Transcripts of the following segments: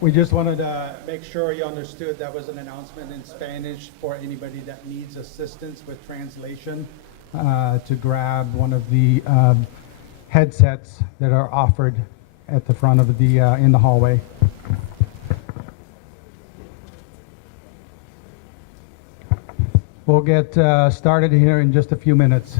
We just wanted to make sure you understood that was an announcement in Spanish for anybody that needs assistance with translation, to grab one of the headsets that are offered at the front of the in the hallway. We'll get started here in just a few minutes.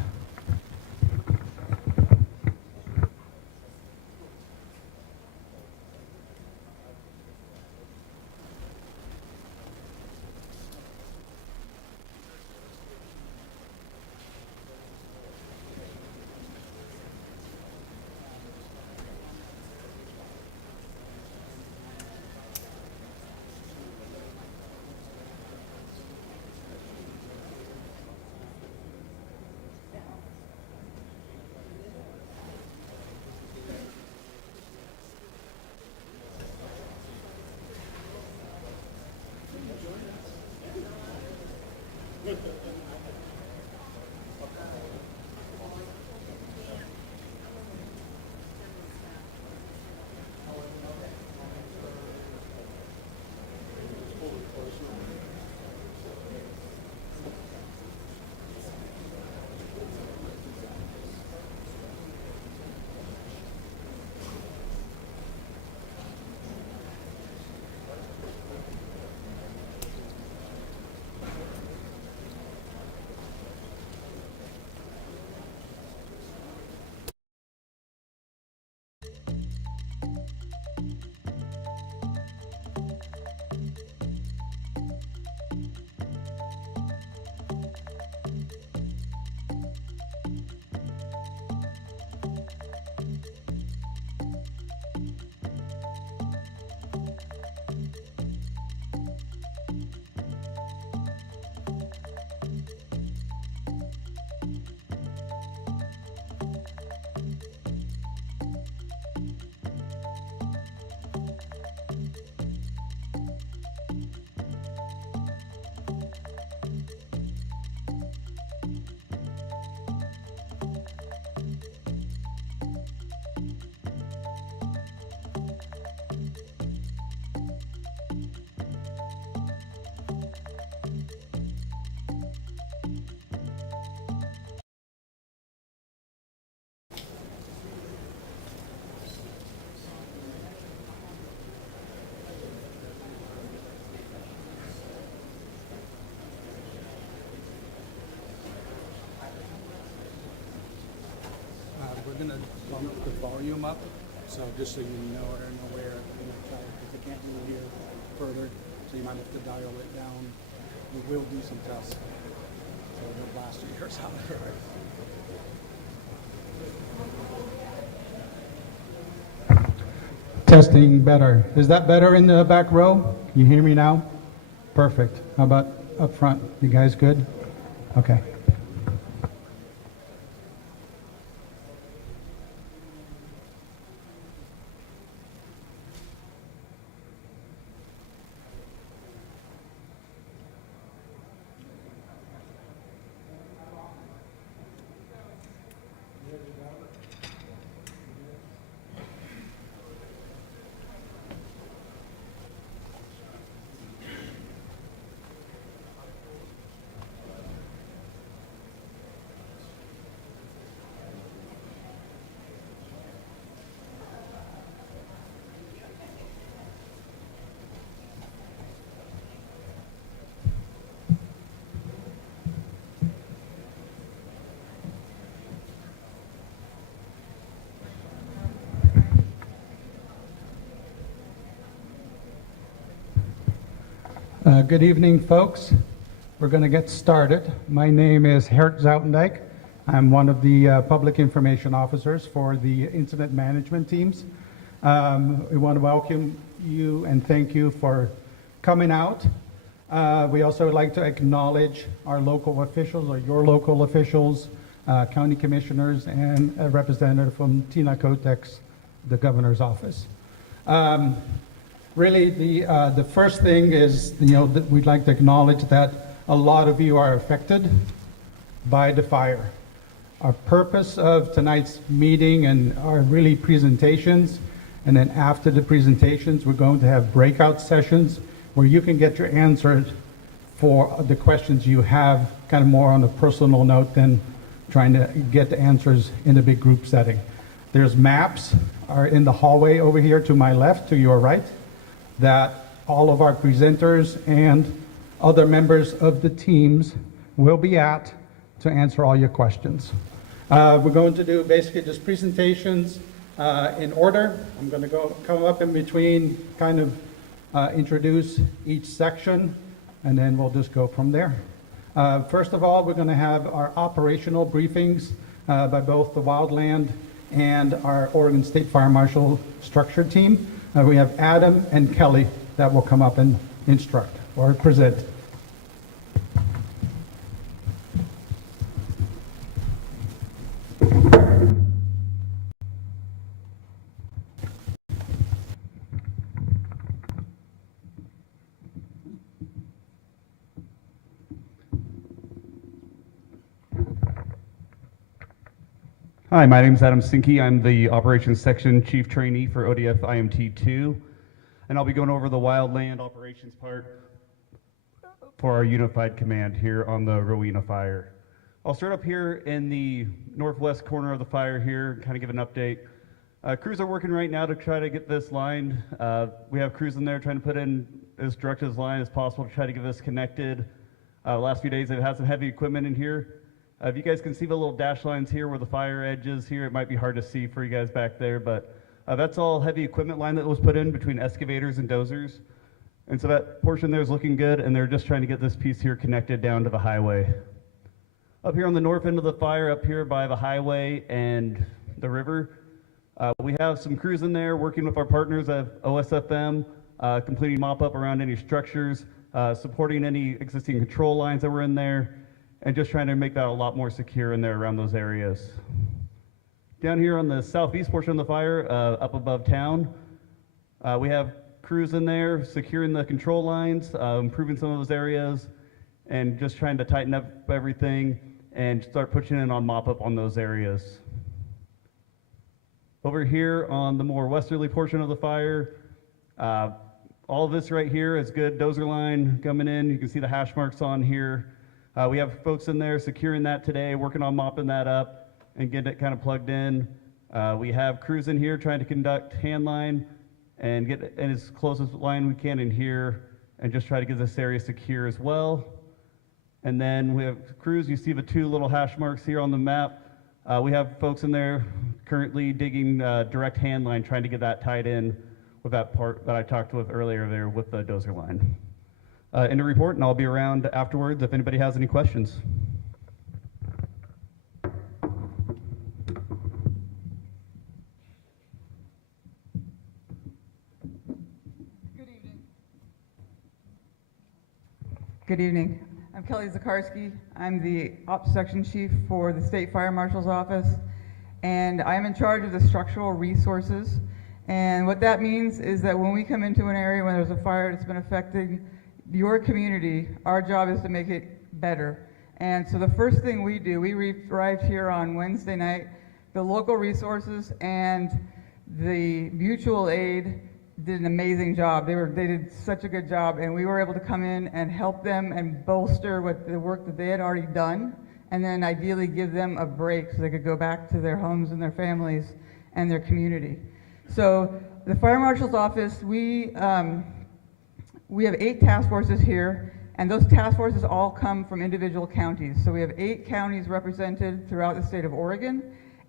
going to bump the volume up, so just so you know or are aware, because I can't really hear further, so you might have to dial it down. We will do some tests. So we'll blast your ears out. Testing better. Is that better in the back row? Can you hear me now? Perfect. How about up front? You guys good? Okay. Good evening, folks. We're going to get started. My name is Herk Zoutendijk. I'm one of the public information officers for the incident management teams. We want to welcome you and thank you for coming out. We also would like to acknowledge our local officials, or your local officials, county commissioners, and a representative from Tina Kotek's, the governor's office. Really, the first thing is, that we'd like to acknowledge that a lot of you are affected by the fire. Our purpose of tonight's meeting and our really presentations, and then after the presentations, we're going to have breakout sessions where you can get your answers for the questions you have, kind of more on a personal note than trying to get the answers in a big group setting. There's maps are in the hallway over here to my left, to your right, that all of our presenters and other members of the teams will be at to answer all your questions. We're going to do basically just presentations in order. I'm going to come up in between, kind of introduce each section, and then we'll just go from there. First of all, we're going to have our operational briefings by both the Wildland and our Oregon State Fire Marshal structure team. We have Adam and Kelly that will come up and instruct or present. Hi, my name is Adam Sinke. I'm the Operations Section Chief Trainee for ODF IMT2, and I'll be going over the Wildland operations part for our Unified Command here on the Rowena Fire. I'll start up here in the northwest corner of the fire here, kind of give an update. Crews are working right now to try to get this lined. We have crews in there trying to put in as direct as line as possible to try to get this connected. The last few days they've had some heavy equipment in here. If you guys can see the little dash lines here where the fire edge is here, it might be hard to see for you guys back there, but that's all heavy equipment line that was put in between excavators and dozers. And so that portion there is looking good, and they're just trying to get this piece here connected down to the highway. Up here on the north end of the fire, up here by the highway and the river, we have some crews in there working with our partners at OSFM, completing mop-up around any structures, supporting any existing control lines that were in there, and just trying to make that a lot more secure in there around those areas. Down here on the southeast portion of the fire, up above town, we have crews in there securing the control lines, improving some of those areas, and just trying to tighten up everything and start pushing in on mop-up on those areas. Over here on the more westerly portion of the fire, all of this right here is good dozer line coming in. You can see the hash marks on here. We have folks in there securing that today, working on mopping that up and getting it kind of plugged in. We have crews in here trying to conduct hand line and get in as close as line we can in here and just try to get this area secure as well. And then we have crews, you see the two little hash marks here on the map. We have folks in there currently digging direct hand line, trying to get that tied in with that part that I talked with earlier there with the dozer line. End of report, and I'll be around afterwards if anybody has any questions. Good evening. I'm Kelly Zakarski. I'm the Ops Section Chief for the State Fire Marshal's Office, and I'm in charge of the structural resources. And what that means is that when we come into an area when there's a fire that's been affecting your community, our job is to make it better. And so the first thing we do, we arrived here on Wednesday night. The local resources and the mutual aid did an amazing job. They did such a good job, and we were able to come in and help them and bolster the work that they had already done, and then ideally give them a break so they could go back to their homes and their families and their community. So the Fire Marshal's Office, we have 8 task forces here, and those task forces all come from individual counties. So we have 8 counties represented throughout the state of Oregon,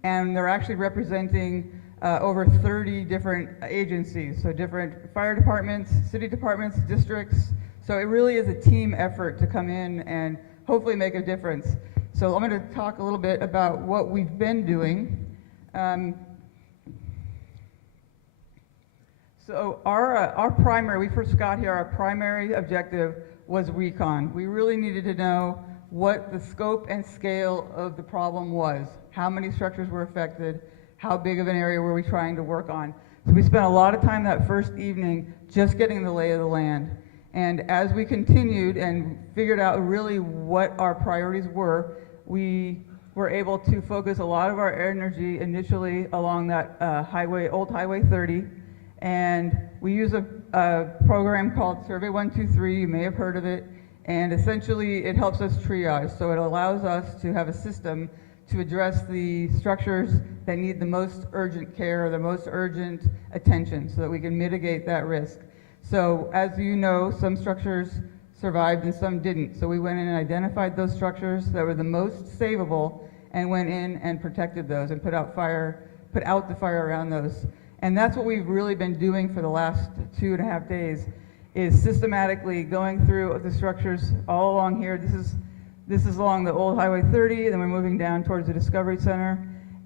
and they're actually representing over 30 different agencies, so different fire departments, city departments, districts. So it really is a team effort to come in and hopefully make a difference. So I'm going to talk a little bit about what we've been doing. So our primary, we first got here, our primary objective was recon. We really needed to know what the scope and scale of the problem was, how many structures were affected, how big of an area were we trying to work on. So we spent a lot of time that first evening just getting the lay of the land. And as we continued and figured out really what our priorities were, we were able to focus a lot of our energy initially along that old Highway 30. And we use a program called Survey 123, you may have heard of it. And essentially it helps us triage. So it allows us to have a system to address the structures that need the most urgent care or the most urgent attention so that we can mitigate that risk. So as you know, some structures survived and some didn't. So we went in and identified those structures that were the most savable and went in and protected those and put out the fire around those. And that's what we've really been doing for the last 2.5 days, is systematically going through the structures all along here. This is along the old Highway 30, then we're moving down towards the Discovery Center,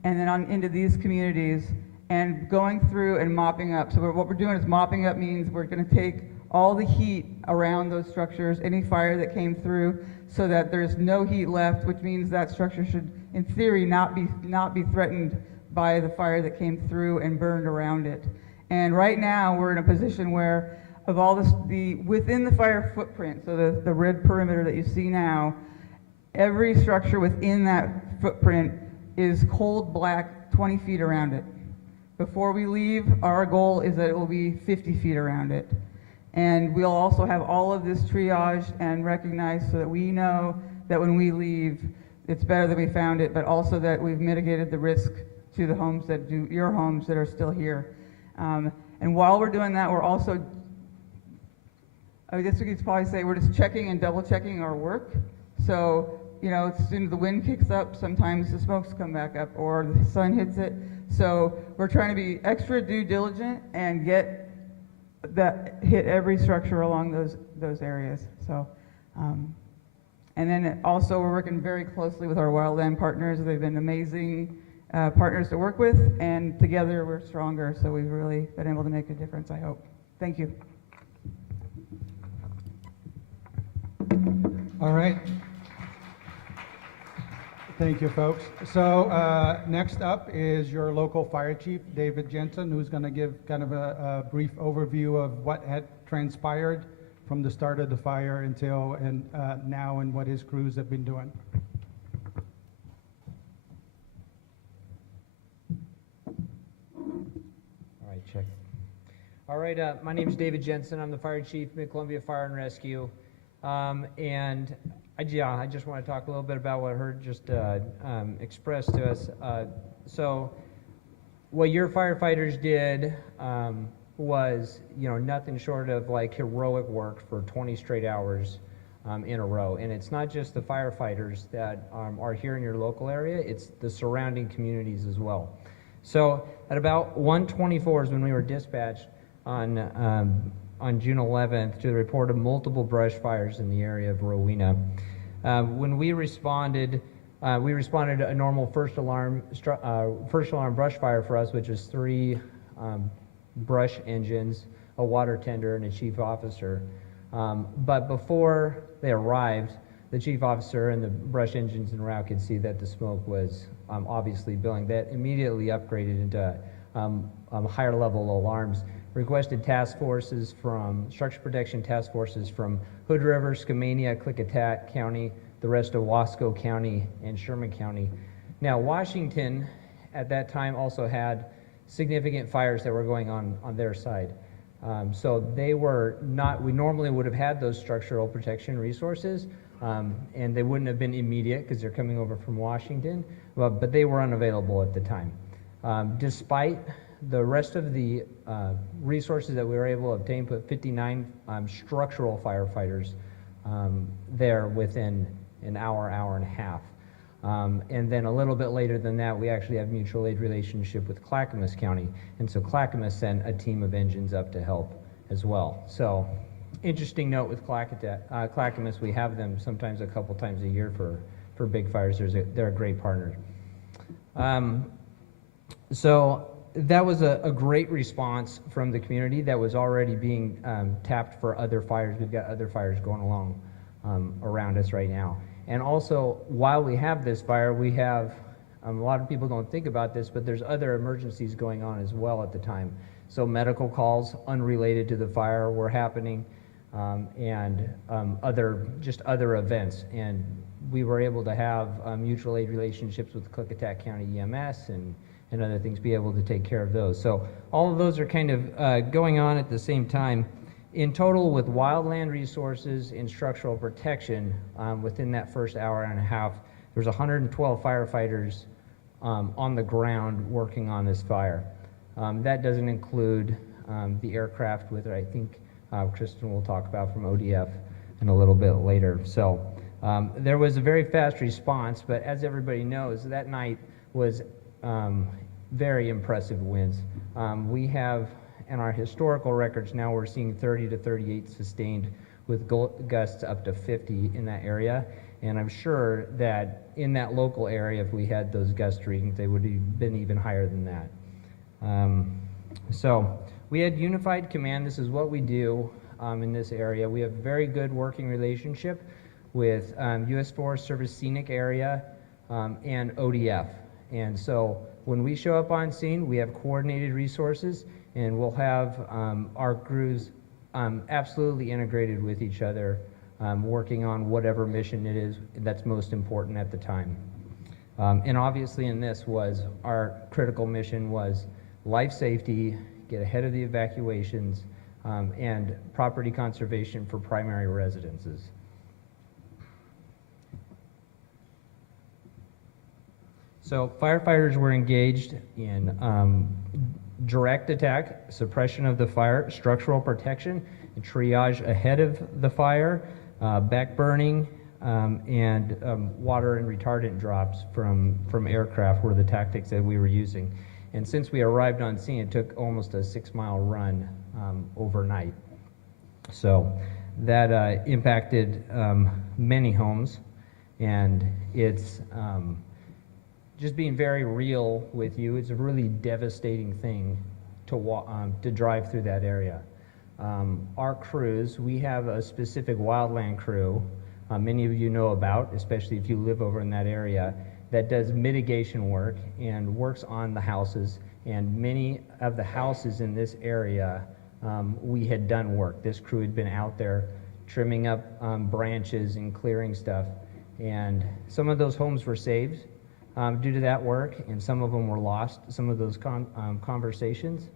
and then on into these communities, and going through and mopping up. So what we're doing is mopping up means we're going to take all the heat around those structures, any fire that came through, so that there's no heat left, which means that structure should, in theory, not be threatened by the fire that came through and burned around it. And right now, we're in a position where, of all within the fire footprint, so the red perimeter that you see now, every structure within that footprint is cold black 20 feet around it. Before we leave, our goal is that it will be 50 feet around it. And we'll also have all of this triaged and recognized so that we know that when we leave, it's better that we found it, but also that we've mitigated the risk to the homes your homes that are still here. And while we're doing that, we're also, I guess we could probably say we're just checking and double checking our work. So, you know, as soon as the wind kicks up, sometimes the smokes come back up or the sun hits it. So we're trying to be extra due diligent and hit every structure along those areas. So, and then also we're working very closely with our Wildland partners. They've been amazing partners to work with, and together we're stronger. So we've really been able to make a difference, I hope. Thank you. All right. Thank you, folks. So next up is your local fire chief, David Jensen, who's going to give kind of a brief overview of what had transpired from the start of the fire until now and what his crews have been doing. All right, check. All right, my name is David Jensen. I'm the fire chief, Mid-Columbia Fire and Rescue. And I just want to talk a little bit about what Herb just expressed to us. So what your firefighters did was, you know, nothing short of like heroic work for 20 straight hours in a row. And it's not just the firefighters that are here in your local area, it's the surrounding communities as well. So at about 1:24 is when we were dispatched on June 11th to the report of multiple brush fires in the area of Rowena. When we responded to a normal first alarm brush fire for us, which was 3 brush engines, a water tender, and a chief officer. But before they arrived, the chief officer and the brush engines en route could see that the smoke was obviously billowing. That immediately upgraded into higher level alarms, requested task forces from structure protection task forces from Hood River, Skamania, Klickitat County, the rest of Wasco County, and Sherman County. Now, Washington at that time also had significant fires that were going on their side. So they were not, we normally would have had those structural protection resources, and they wouldn't have been immediate because they're coming over from Washington, but they were unavailable at the time. Despite the rest of the resources that we were able to obtain, put 59 structural firefighters there within an hour and a half. And then a little bit later than that, we actually have mutual aid relationship with Clackamas County. And so Clackamas sent a team of engines up to help as well. So interesting note with Clackamas, we have them sometimes a couple times a year for big fires. They're a great partner. So that was a great response from the community that was already being tapped for other fires. We've got other fires going along around us right now. And also, while we have this fire, we have, a lot of people don't think about this, but there's other emergencies going on as well at the time. So medical calls unrelated to the fire were happening, and other events. And we were able to have mutual aid relationships with Klickitat County EMS and other things, be able to take care of those. So all of those are kind of going on at the same time. In total, with wildland resources and structural protection, within that first hour and a half, there's 112 firefighters on the ground working on this fire. That doesn't include the aircraft with, I think Kristen will talk about from ODF in a little bit later. So there was a very fast response, but as everybody knows, that night was very impressive winds. We have, in our historical records now, we're seeing 30 to 38 sustained with gusts up to 50 in that area. And I'm sure that in that local area, if we had those gust readings, they would have been even higher than that. So we had unified command. This is what we do in this area. We have very good working relationship with U.S. Forest Service Scenic Area and ODF. And so when we show up on scene, we have coordinated resources, and we'll have our crews absolutely integrated with each other, working on whatever mission it is that's most important at the time. And obviously in this was, our critical mission was life safety, get ahead of the evacuations, and property conservation for primary residences. So firefighters were engaged in direct attack, suppression of the fire, structural protection, and triage ahead of the fire, back burning, and water and retardant drops from aircraft were the tactics that we were using. And since we arrived on scene, it took almost a 6-mile run overnight. So that impacted many homes, and it's just being very real with you, it's a really devastating thing to drive through that area. Our crews, we have a specific wildland crew, many of you know about, especially if you live over in that area, that does mitigation work and works on the houses. And many of the houses in this area, we had done work. This crew had been out there trimming up branches and clearing stuff. And some of those homes were saved due to that work, and some of them were lost, some of those conversations.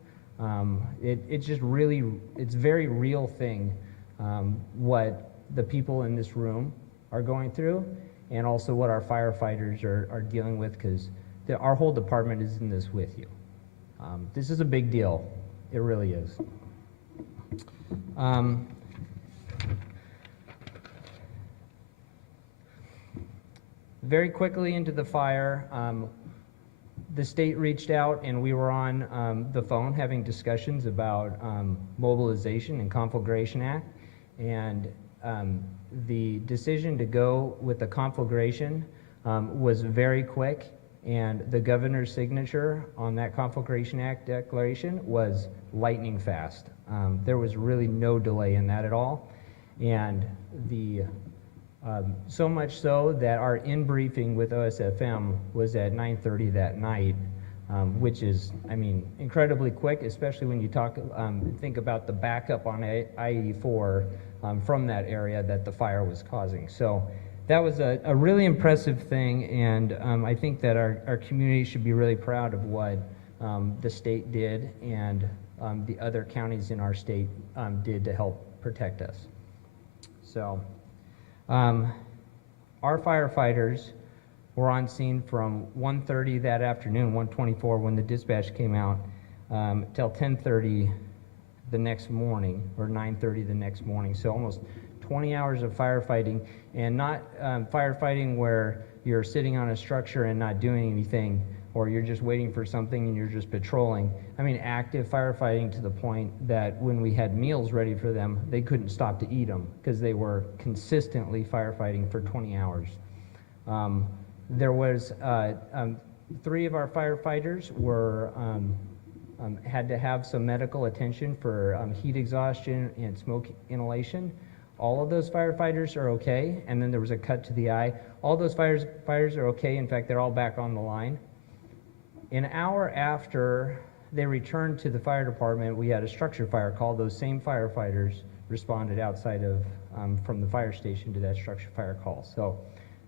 It's just really, it's a very real thing, what the people in this room are going through, and also what our firefighters are dealing with, because our whole department is in this with you. This is a big deal. It really is. Very quickly into the fire, The state reached out and we were on the phone having discussions about mobilization and Conflagration Act. And the decision to go with the conflagration was very quick, and the governor's signature on that Conflagration Act declaration was lightning fast. There was really no delay in that at all. And so much so that our in-briefing with OSFM was at 9:30 that night, which is, I mean, incredibly quick, especially when you think about the backup on I-84 from that area that the fire was causing. So that was a really impressive thing, and I think that our community should be really proud of what the state did and the other counties in our state did to help protect us. So our firefighters were on scene from 1:30 that afternoon, 1:24 when the dispatch came out, till 10:30 the next morning, or 9:30 the next morning. So almost 20 hours of firefighting, and not firefighting where you're sitting on a structure and not doing anything, or you're just waiting for something and you're just patrolling. I mean, active firefighting to the point that when we had meals ready for them, they couldn't stop to eat them because they were consistently firefighting for 20 hours. There was 3 of our firefighters were had to have some medical attention for heat exhaustion and smoke inhalation. All of those firefighters are okay, and then there was a cut to the eye. All those fires are okay. In fact, they're all back on the line. An hour after they returned to the fire department, we had a structure fire call. Those same firefighters responded outside of from the fire station to that structure fire call. So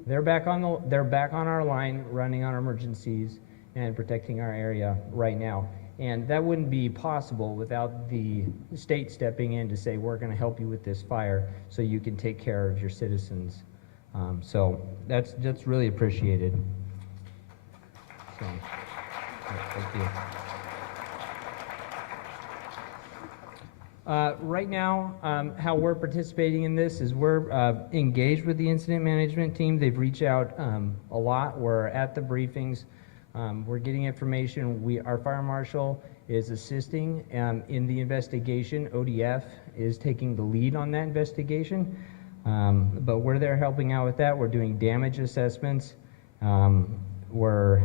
they're back on our line, running on emergencies and protecting our area right now. And that wouldn't be possible without the state stepping in to say, we're going to help you with this fire so you can take care of your citizens. So that's really appreciated. So, thank you. Right now, how we're participating in this is we're engaged with the incident management team. They've reached out a lot. We're at the briefings. We're getting information. Our fire marshal is assisting in the investigation. ODF is taking the lead on that investigation. But we're there helping out with that. We're doing damage assessments. We're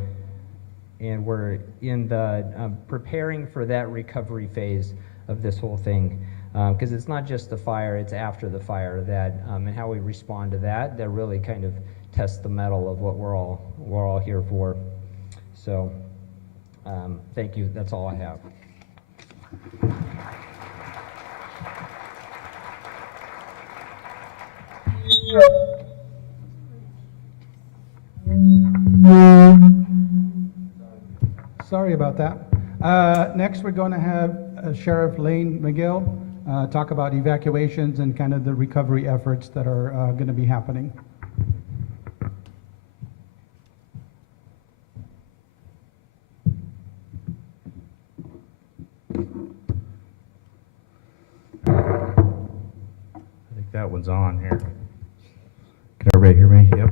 in the preparing for that recovery phase of this whole thing, because it's not just the fire, it's after the fire that and how we respond to that really kind of tests the mettle of what we're all here for. So thank you. That's all I have. Sorry about that. Next, we're going to have Sheriff Lane Miguel talk about evacuations and kind of the recovery efforts that are going to be happening. I think that one's on here. Can everybody hear me? Yep.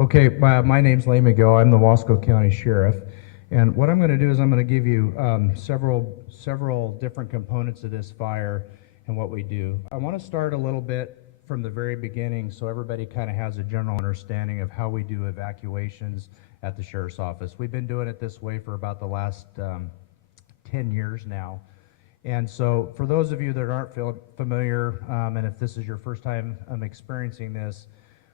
Okay, my name's Lane McGill. I'm the Wasco County Sheriff. And what I'm going to do is I'm going to give you several different components of this fire and what we do. I want to start a little bit from the very beginning so everybody kind of has a general understanding of how we do evacuations at the Sheriff's Office. We've been doing it this way for about the last 10 years now. And so for those of you that aren't familiar, and if this is your first time experiencing this,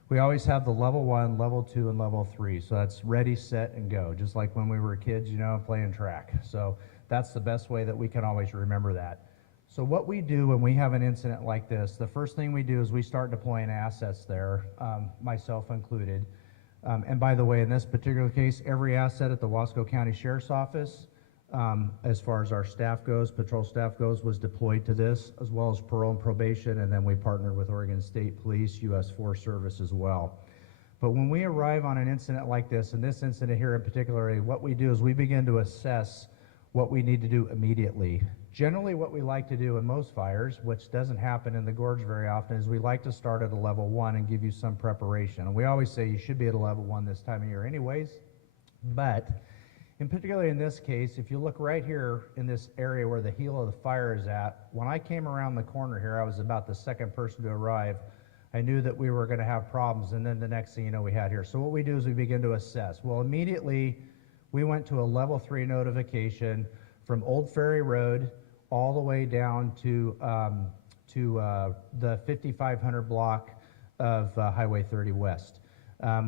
we always have the level 1, level 2, and level 3. So that's ready, set, and go, just like when we were kids, you know, playing track. So that's the best way that we can always remember that. So what we do when we have an incident like this, the first thing we do is we start deploying assets there, myself included. And by the way, in this particular case, every asset at the Wasco County Sheriff's Office, as far as our staff goes, patrol staff goes, was deployed to this, as well as parole and probation, and then we partnered with Oregon State Police, U.S. Forest Service as well. But when we arrive on an incident like this, and this incident here in particular, what we do is we begin to assess what we need to do immediately. Generally, what we like to do in most fires, which doesn't happen in the gorge very often, is we like to start at a level 1 and give you some preparation. And we always say you should be at a level 1 this time of year anyways, but In particular, in this case, if you look right here in this area where the heel of the fire is at, when I came around the corner here, I was about the second person to arrive. I knew that we were going to have problems, and then the next thing you know, we had here. So what we do is we begin to assess. Well, immediately, we went to a level 3 notification from Old Ferry Road all the way down to the 5500 block of Highway 30 West.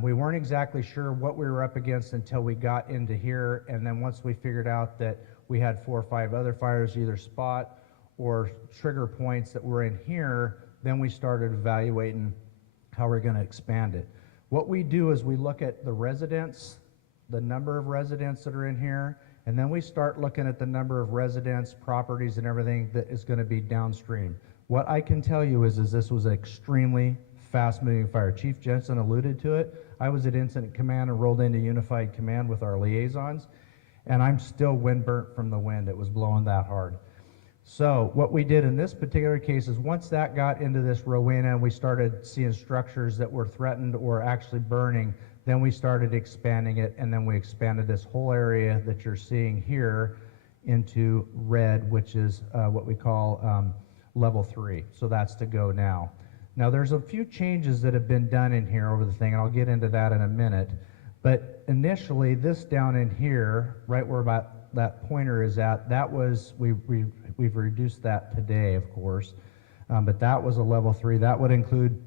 We weren't exactly sure what we were up against until we got into here, and then once we figured out that we had 4 or 5 other fires, either spot or trigger points that were in here, then we started evaluating how we're going to expand it. What we do is we look at the residents, the number of residents that are in here, and then we start looking at the number of residents, properties, and everything that is going to be downstream. What I can tell you is this was an extremely fast-moving fire. Chief Jensen alluded to it. I was at Incident Command and rolled into Unified Command with our liaisons, and I'm still wind burnt from the wind. It was blowing that hard. So what we did in this particular case is once that got into this Rowena and we started seeing structures that were threatened or actually burning, then we started expanding it, and then we expanded this whole area that you're seeing here into red, which is what we call level 3. So that's to go now. Now there's a few changes that have been done in here over the thing, and I'll get into that in a minute. But initially, this down in here, right where about that pointer is at, that was, we've reduced that today, of course, but that was a level 3. That would include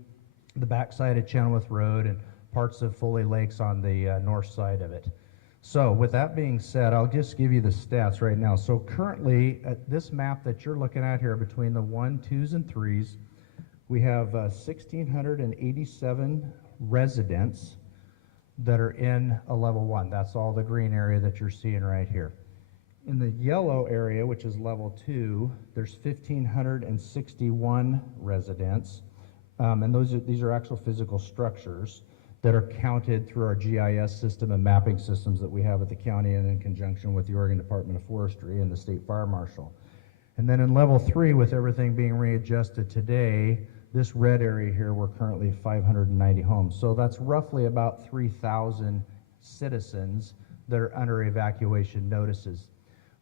the backside of Chenoweth Road and parts of Foley Lakes on the north side of it. So with that being said, I'll just give you the stats right now. So currently, at this map that you're looking at here, between the 1, 2s, and 3s, we have 1,687 residents that are in a level 1. That's all the green area that you're seeing right here. In the yellow area, which is level 2, there's 1,561 residents, and these are actual physical structures that are counted through our GIS system and mapping systems that we have at the county and in conjunction with the Oregon Department of Forestry and the State Fire Marshal. And then in level 3, with everything being readjusted today, this red area here, we're currently 590 homes. So that's roughly about 3,000 citizens that are under evacuation notices.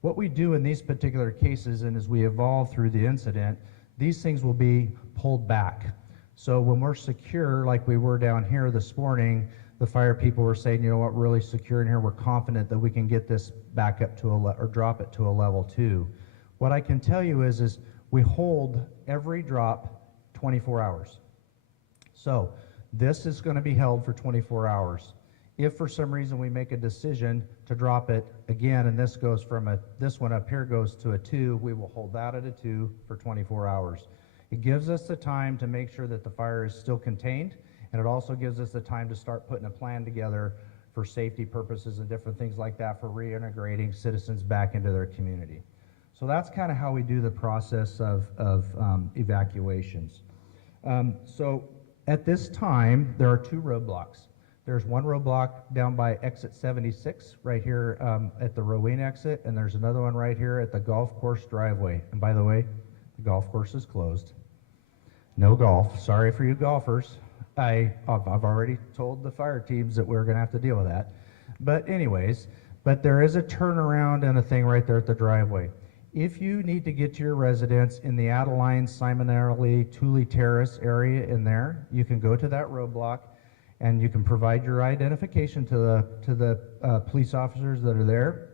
What we do in these particular cases, and as we evolve through the incident, these things will be pulled back. So when we're secure, like we were down here this morning, the fire people were saying, you know what, really secure in here, we're confident that we can get this back up to or drop it to a level 2. What I can tell you is we hold every drop 24 hours. So this is going to be held for 24 hours. If for some reason we make a decision to drop it again, and this goes from this one up here goes to a 2, we will hold that at a 2 for 24 hours. It gives us the time to make sure that the fire is still contained, and it also gives us the time to start putting a plan together for safety purposes and different things like that for reintegrating citizens back into their community. So that's kind of how we do the process of evacuations. So at this time, there are 2 roadblocks. There's one roadblock down by exit 76 right here at the Rowena exit, and there's another one right here at the golf course driveway. And by the way, the golf course is closed. No golf. Sorry for you golfers. I've already told the fire teams that we're going to have to deal with that. But anyways, there is a turnaround and a thing right there at the driveway. If you need to get to your residence in the Adeline, Simonelli, Thule Terrace area in there, you can go to that roadblock and you can provide your identification to the police officers that are there.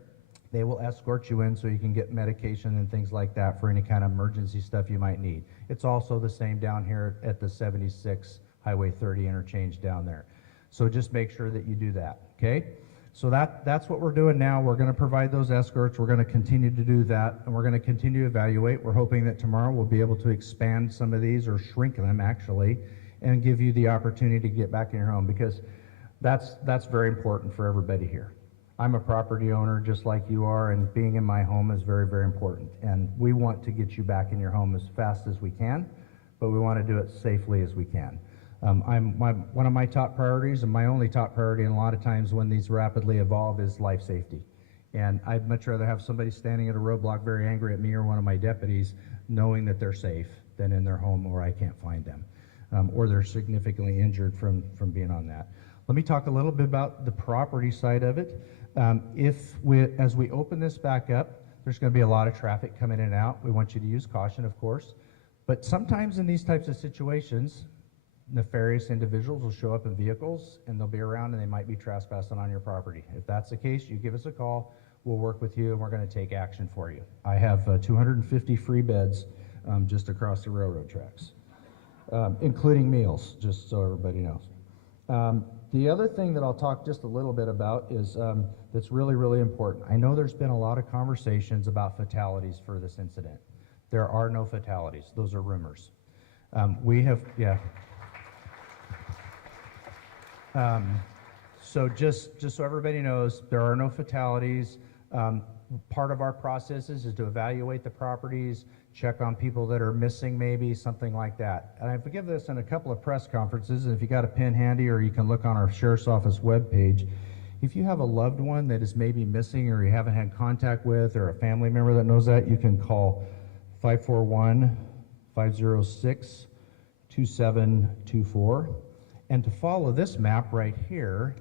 They will escort you in so you can get medication and things like that for any kind of emergency stuff you might need. It's also the same down here at the 76 Highway 30 interchange down there. So just make sure that you do that, okay? So that's what we're doing now. We're going to provide those escorts. We're going to continue to do that, and we're going to continue to evaluate. We're hoping that tomorrow we'll be able to expand some of these, or shrink them actually, and give you the opportunity to get back in your home, because that's very important for everybody here. I'm a property owner just like you are, and being in my home is very, very important. And we want to get you back in your home as fast as we can, but we want to do it safely as we can. One of my top priorities, and my only top priority, and a lot of times when these rapidly evolve, is life safety. And I'd much rather have somebody standing at a roadblock very angry at me or one of my deputies knowing that they're safe than in their home where I can't find them. or they're significantly injured from being on that. Let me talk a little bit about the property side of it. As we open this back up, there's going to be a lot of traffic coming in and out. We want you to use caution, of course. But sometimes in these types of situations, nefarious individuals will show up in vehicles and they'll be around and they might be trespassing on your property. If that's the case, you give us a call. We'll work with you and we're going to take action for you. I have 250 free beds just across the railroad tracks, including meals, just so everybody knows. The other thing that I'll talk just a little bit about is that's really, really important. I know there's been a lot of conversations about fatalities for this incident. There are no fatalities. Those are rumors. So just so everybody knows, there are no fatalities. Part of our process is to evaluate the properties, check on people that are missing maybe, something like that. And I've given this in a couple of press conferences, and if you got a pen handy or you can look on our Sheriff's Office webpage, if you have a loved one that is maybe missing or you haven't had contact with or a family member that knows that, you can call 541-506-2724. And to follow this map right here,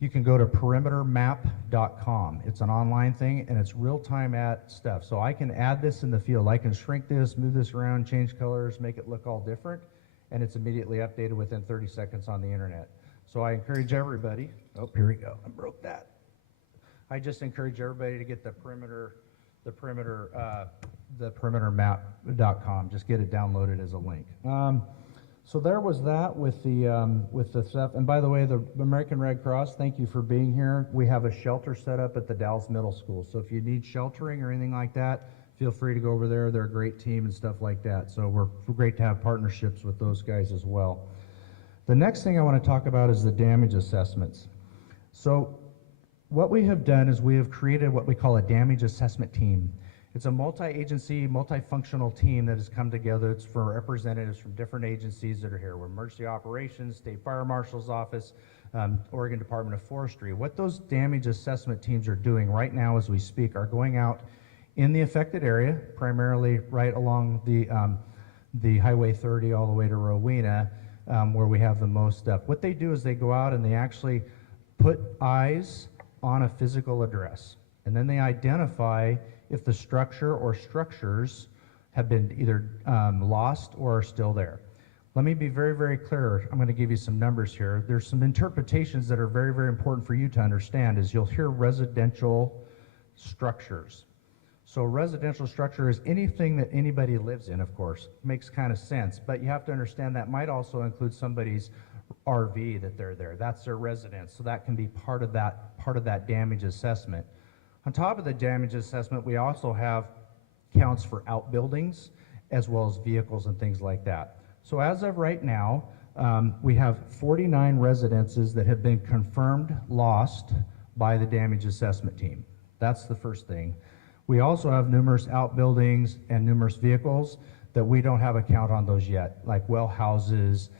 you can go to perimetermap.com. It's an online thing and it's real-time stuff. So I can add this in the field. I can shrink this, move this around, change colors, make it look all different, and it's immediately updated within 30 seconds on the internet. So I encourage everybody, oh, here we go, I broke that. I just encourage everybody to get the perimetermap.com. Just get it downloaded as a link. So there was that with the stuff. And by the way, the American Red Cross, thank you for being here. We have a shelter set up at the Dalles Middle School. So if you need sheltering or anything like that, feel free to go over there. They're a great team and stuff like that. So we're great to have partnerships with those guys as well. The next thing I want to talk about is the damage assessments. So what we have done is we have created what we call a damage assessment team. It's a multi-agency, multifunctional team that has come together. It's for representatives from different agencies that are here. We're Emergency Operations, State Fire Marshal's Office, Oregon Department of Forestry. What those damage assessment teams are doing right now as we speak are going out in the affected area, primarily right along the Highway 30 all the way to Rowena, where we have the most stuff. What they do is they go out and they actually put eyes on a physical address, and then they identify if the structure or structures have been either lost or are still there. Let me be very, very clear. I'm going to give you some numbers here. There's some interpretations that are very, very important for you to understand is you'll hear residential structures. So residential structure is anything that anybody lives in, of course. Makes kind of sense, but you have to understand that might also include somebody's RV that they're there. That's their residence, so that can be part of that damage assessment. On top of the damage assessment, we also have counts for outbuildings as well as vehicles and things like that. So as of right now, we have 49 residences that have been confirmed lost by the damage assessment team. That's the first thing. We also have numerous outbuildings and numerous vehicles that we don't have a count on those yet, like well houses,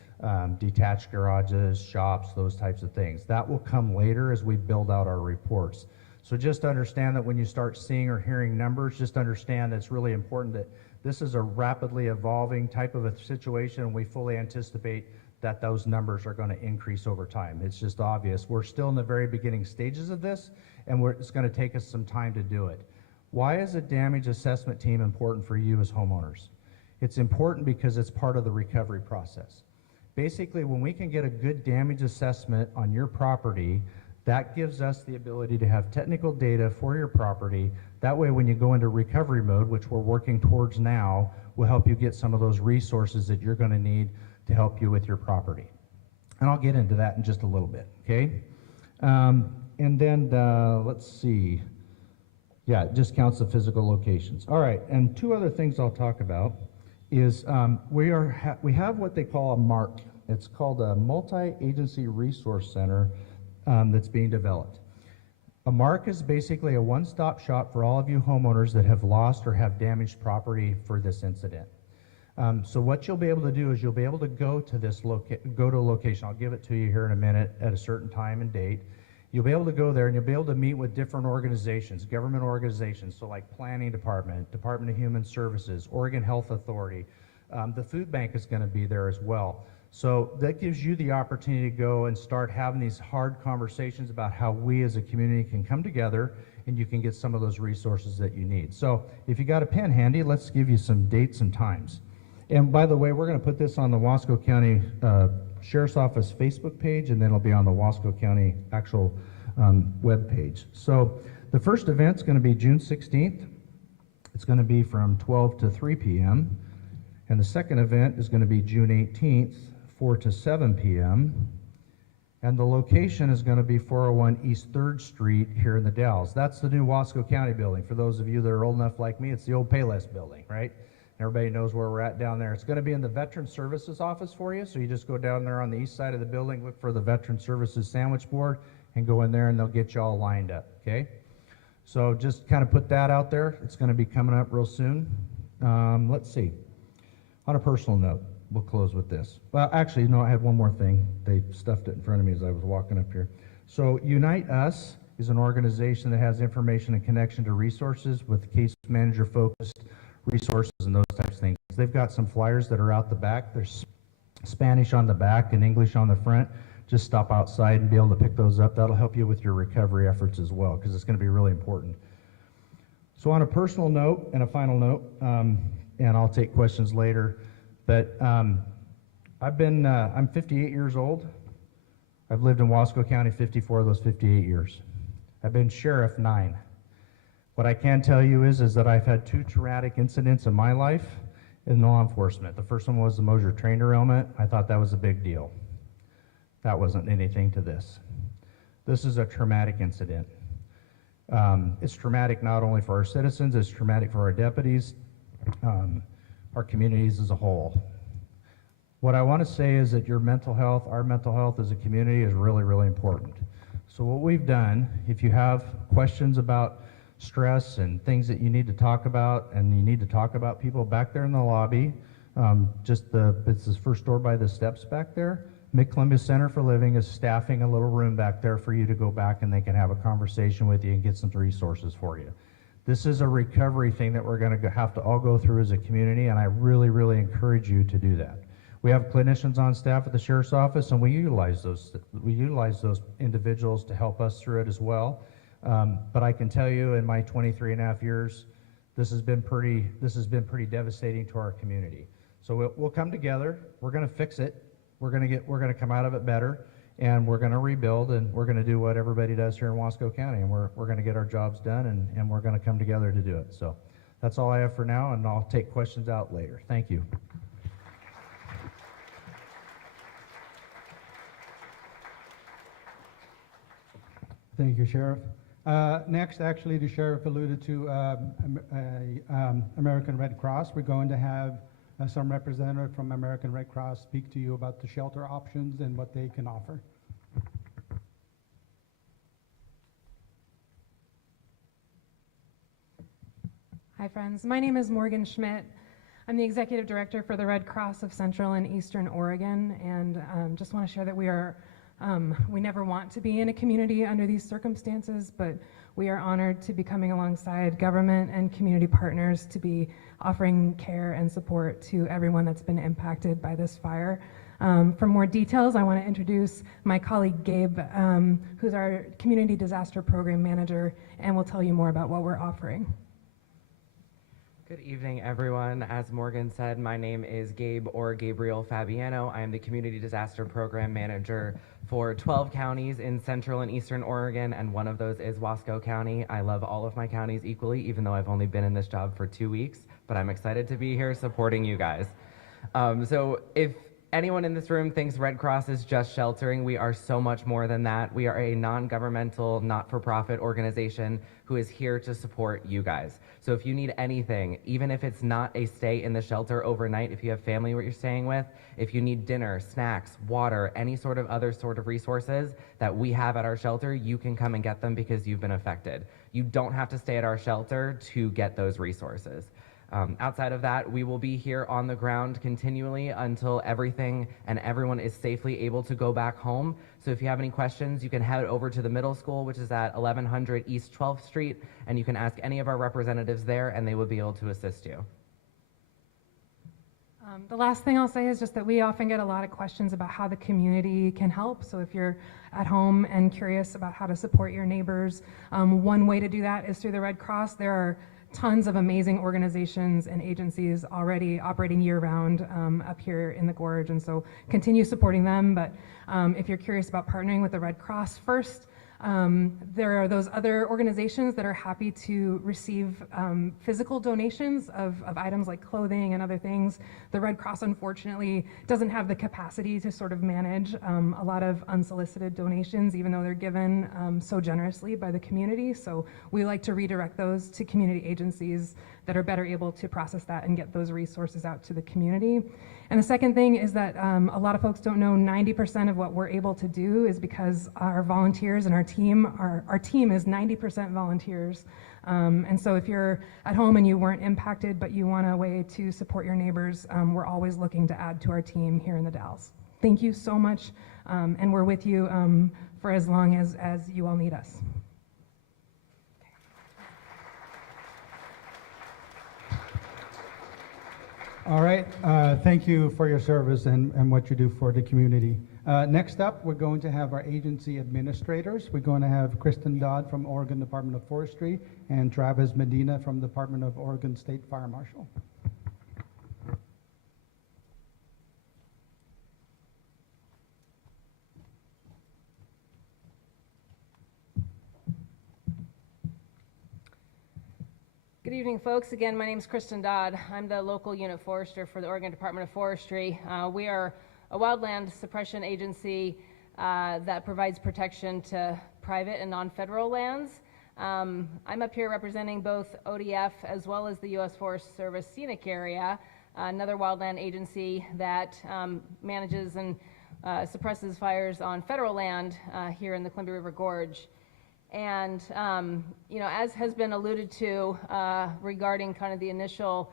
detached garages, shops, those types of things. That will come later as we build out our reports. So just understand that when you start seeing or hearing numbers, just understand that it's really important that this is a rapidly evolving type of a situation, and we fully anticipate that those numbers are going to increase over time. It's just obvious. We're still in the very beginning stages of this, and it's going to take us some time to do it. Why is a damage assessment team important for you as homeowners? It's important because it's part of the recovery process. Basically, when we can get a good damage assessment on your property, that gives us the ability to have technical data for your property. That way, when you go into recovery mode, which we're working towards now, will help you get some of those resources that you're going to need to help you with your property. And I'll get into that in just a little bit, okay? And then, let's see. Yeah, it just counts the physical locations. All right, and two other things I'll talk about is we have what they call a MARC. It's called a Multi-Agency Resource Center that's being developed. A MARC is basically a one-stop shop for all of you homeowners that have lost or have damaged property for this incident. So what you'll be able to do is you'll be able to go to a location. I'll give it to you here in a minute at a certain time and date. You'll be able to go there and you'll be able to meet with different organizations, government organizations, so like Planning Department, Department of Human Services, Oregon Health Authority. The food bank is going to be there as well. So that gives you the opportunity to go and start having these hard conversations about how we as a community can come together and you can get some of those resources that you need. So if you got a pen handy, let's give you some dates and times. And by the way, we're going to put this on the Wasco County Sheriff's Office Facebook page, and then it'll be on the Wasco County actual web page. So the first event's going to be June 16th. It's going to be from 12 to 3 p.m. And the second event is going to be June 18th, 4 to 7 p.m. And the location is going to be 401 East 3rd Street here in the Dalles. That's the new Wasco County building. For those of you that are old enough like me, it's the old Payless building, right? Everybody knows where we're at down there. It's going to be in the Veteran Services office for you. So you just go down there on the east side of the building, look for the Veteran Services sandwich board, and go in there and they'll get you all lined up, okay? So just kind of put that out there. It's going to be coming up real soon. Let's see. On a personal note, we'll close with this. Well, actually, no, I had one more thing. They stuffed it in front of me as I was walking up here. So Unite Us is an organization that has information and connection to resources with case manager focused resources and those types of things. They've got some flyers that are out the back. There's Spanish on the back and English on the front. Just stop outside and be able to pick those up. That'll help you with your recovery efforts as well, because it's going to be really important. So on a personal note and a final note, and I'll take questions later, but I'm 58 years old. I've lived in Wasco County 54 of those 58 years. I've been sheriff 9. What I can tell you is that I've had 2 traumatic incidents in my life in law enforcement. The first one was the Mosier train derailment. I thought that was a big deal. That wasn't anything to this. This is a traumatic incident. It's traumatic not only for our citizens, it's traumatic for our deputies, our communities as a whole. What I want to say is that your mental health, our mental health as a community is really, really important. So what we've done, if you have questions about stress and things that you need to talk about, and you need to talk about people back there in the lobby, it's the first door by the steps back there. Mid-Columbia Center for Living is staffing a little room back there for you to go back and they can have a conversation with you and get some resources for you. This is a recovery thing that we're going to have to all go through as a community, and I really, really encourage you to do that. We have clinicians on staff at the Sheriff's Office, and we utilize those individuals to help us through it as well. But I can tell you, in my 23 and a half years, this has been pretty devastating to our community. So we'll come together. We're going to fix it. We're going to come out of it better, and we're going to rebuild, and we're going to do what everybody does here in Wasco County, and we're going to get our jobs done, and we're going to come together to do it. So that's all I have for now, and I'll take questions out later. Thank you. Thank you, Sheriff. Next, actually, the Sheriff alluded to American Red Cross. We're going to have some representative from American Red Cross speak to you about the shelter options and what they can offer. Hi friends, my name is Morgan Schmidt. I'm the Executive Director for the Red Cross of Central and Eastern Oregon, and just want to share that we never want to be in a community under these circumstances, but we are honored to be coming alongside government and community partners to be offering care and support to everyone that's been impacted by this fire. For more details, I want to introduce my colleague Gabe, who's our Community Disaster Program Manager, and will tell you more about what we're offering. Good evening, everyone. As Morgan said, my name is Gabe, or Gabriel Fabiano. I am the Community Disaster Program Manager for 12 counties in Central and Eastern Oregon, and one of those is Wasco County. I love all of my counties equally, even though I've only been in this job for 2 weeks, but I'm excited to be here supporting you guys. So if anyone in this room thinks Red Cross is just sheltering, we are so much more than that. We are a non-governmental, not-for-profit organization who is here to support you guys. So if you need anything, even if it's not a stay in the shelter overnight, if you have family what you're staying with, if you need dinner, snacks, water, any sort of other sort of resources that we have at our shelter, you can come and get them because you've been affected. You don't have to stay at our shelter to get those resources. Outside of that, we will be here on the ground continually until everything and everyone is safely able to go back home. So if you have any questions, you can head over to the middle school, which is at 1100 East 12th Street, and you can ask any of our representatives there, and they will be able to assist you. The last thing I'll say is just that we often get a lot of questions about how the community can help. So if you're at home and curious about how to support your neighbors, one way to do that is through the Red Cross. There are tons of amazing organizations and agencies already operating year-round up here in the Gorge, and so continue supporting them. But if you're curious about partnering with the Red Cross first, there are those other organizations that are happy to receive physical donations of items like clothing and other things. The Red Cross, unfortunately, doesn't have the capacity to sort of manage a lot of unsolicited donations, even though they're given so generously by the community. So we like to redirect those to community agencies that are better able to process that and get those resources out to the community. And the second thing is that a lot of folks don't know 90% of what we're able to do is because our volunteers and our team is 90% volunteers. And so if you're at home and you weren't impacted but you want a way to support your neighbors, we're always looking to add to our team here in the Dalles. Thank you so much, and we're with you for as long as you all need us. All right, thank you for your service and what you do for the community. Next up, we're going to have our agency administrators. We're going to have Kristen Dodd from Oregon Department of Forestry and Travis Medina from Department of Oregon State Fire Marshal. Good evening, folks. Again, my name is Kristen Dodd. I'm the local unit forester for the Oregon Department of Forestry. We are a wildland suppression agency that provides protection to private and non-federal lands. I'm up here representing both ODF as well as the U.S. Forest Service Scenic Area, another wildland agency that manages and suppresses fires on federal land here in the Columbia River Gorge. And, you know, as has been alluded to regarding kind of the initial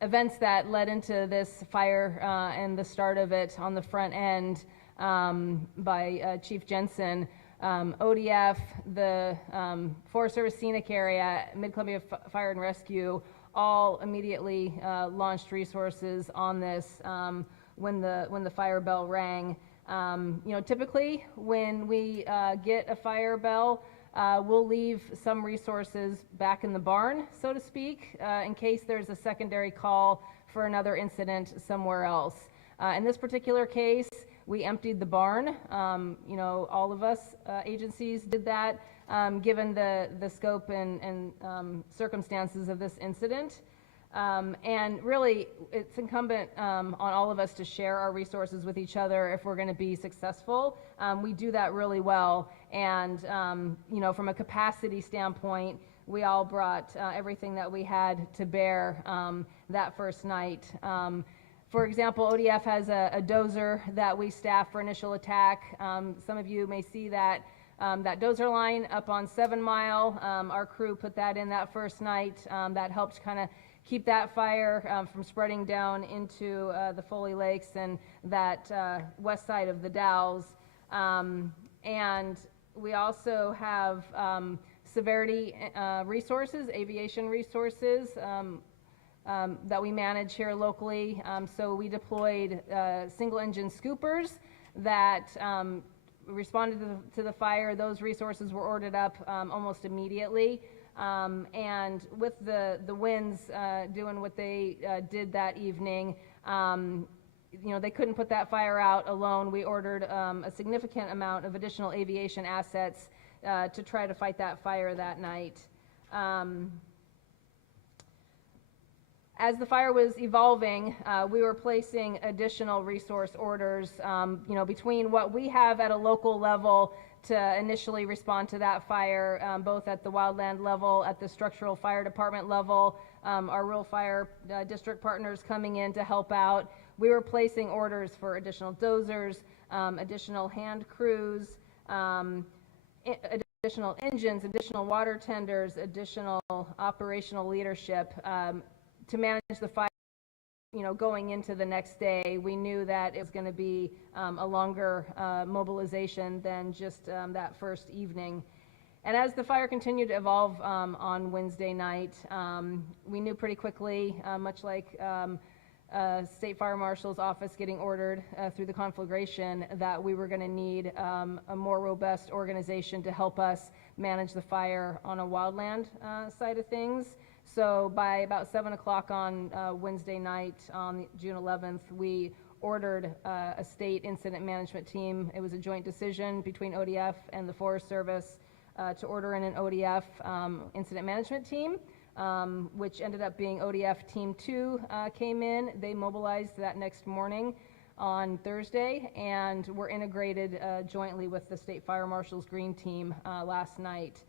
events that led into this fire and the start of it on the front end by Chief Jensen, ODF, the Forest Service Scenic Area, Mid-Columbia Fire and Rescue, all immediately launched resources on this when the fire bell rang. You know, typically when we get a fire bell, we'll leave some resources back in the barn, so to speak, in case there's a secondary call for another incident somewhere else. In this particular case, we emptied the barn. You know, all of us agencies did that, given the scope and circumstances of this incident. And really, it's incumbent on all of us to share our resources with each other if we're going to be successful. We do that really well. And, you know, from a capacity standpoint, we all brought everything that we had to bear that first night. For example, ODF has a dozer that we staff for initial attack. Some of you may see that dozer line up on 7 Mile. Our crew put that in that first night. That helped kind of keep that fire from spreading down into the Foley Lakes and that west side of the Dalles. And we also have severity resources, aviation resources that we manage here locally. So we deployed single engine scoopers that responded to the fire. Those resources were ordered up almost immediately. And with the winds doing what they did that evening, you know, they couldn't put that fire out alone. We ordered a significant amount of additional aviation assets to try to fight that fire that night. As the fire was evolving, we were placing additional resource orders, you know, between what we have at a local level to initially respond to that fire, both at the wildland level, at the structural fire department level, our rural fire district partners coming in to help out. We were placing orders for additional dozers, additional hand crews, additional engines, additional water tenders, additional operational leadership to manage the fire. You know, going into the next day, we knew that it was going to be a longer mobilization than just that first evening. And as the fire continued to evolve on Wednesday night, we knew pretty quickly, much like State Fire Marshal's office getting ordered through the conflagration that we were going to need a more robust organization to help us manage the fire on a wildland side of things. So by about 7 o'clock on Wednesday night, on June 11th, we ordered a state incident management team. It was a joint decision between ODF and the Forest Service to order in an ODF incident management team, which ended up being ODF Team 2 came in. They mobilized that next morning on Thursday, and were integrated jointly with the State Fire Marshal's Green Team last night.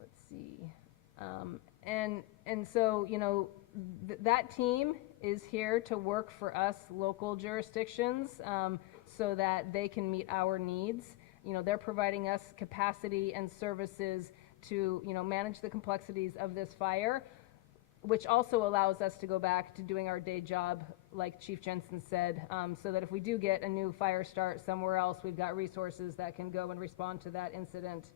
Let's see. And so, you know, that team is here to work for us local jurisdictions so that they can meet our needs. You know, they're providing us capacity and services to, you know, manage the complexities of this fire, which also allows us to go back to doing our day job, like Chief Jensen said, so that if we do get a new fire start somewhere else, we've got resources that can go and respond to that incident.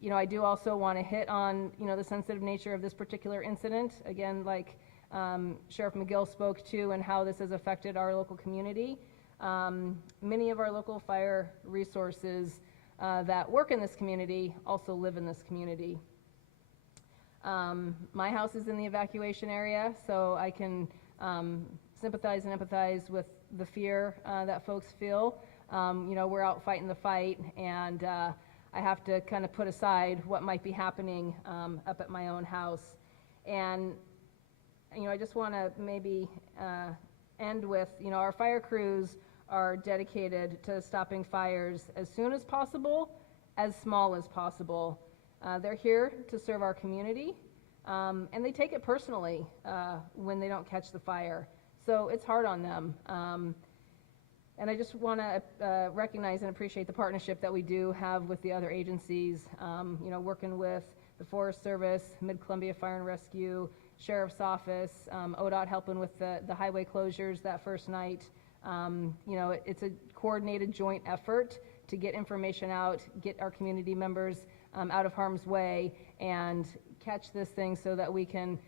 You know, I do also want to hit on, you know, the sensitive nature of this particular incident. Again, like Sheriff McGill spoke to, and how this has affected our local community. Many of our local fire resources that work in this community also live in this community. My house is in the evacuation area, so I can sympathize and empathize with the fear that folks feel. You know, we're out fighting the fight, and I have to kind of put aside what might be happening up at my own house. And, you know, I just want to maybe end with, you know, our fire crews are dedicated to stopping fires as soon as possible, as small as possible. They're here to serve our community, and they take it personally when they don't catch the fire. So it's hard on them. And I just want to recognize and appreciate the partnership that we do have with the other agencies, you know, working with the Forest Service, Mid-Columbia Fire and Rescue, Sheriff's Office, ODOT helping with the highway closures that first night. You know, it's a coordinated joint effort to get information out, get our community members out of harm's way, and catch this thing so that we can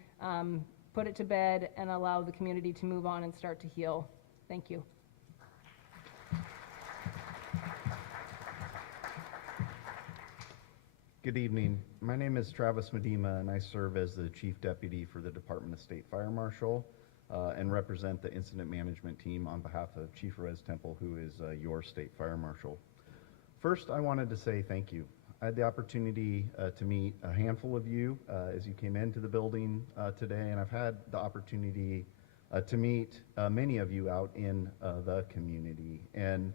put it to bed and allow the community to move on and start to heal. Thank you. Good evening. My name is Travis Medema, and I serve as the Chief Deputy for the Department of State Fire Marshal and represent the Incident Management Team on behalf of Chief Rez Temple, who is your State Fire Marshal. First, I wanted to say thank you. I had the opportunity to meet a handful of you as you came into the building today, and I've had the opportunity to meet many of you out in the community. And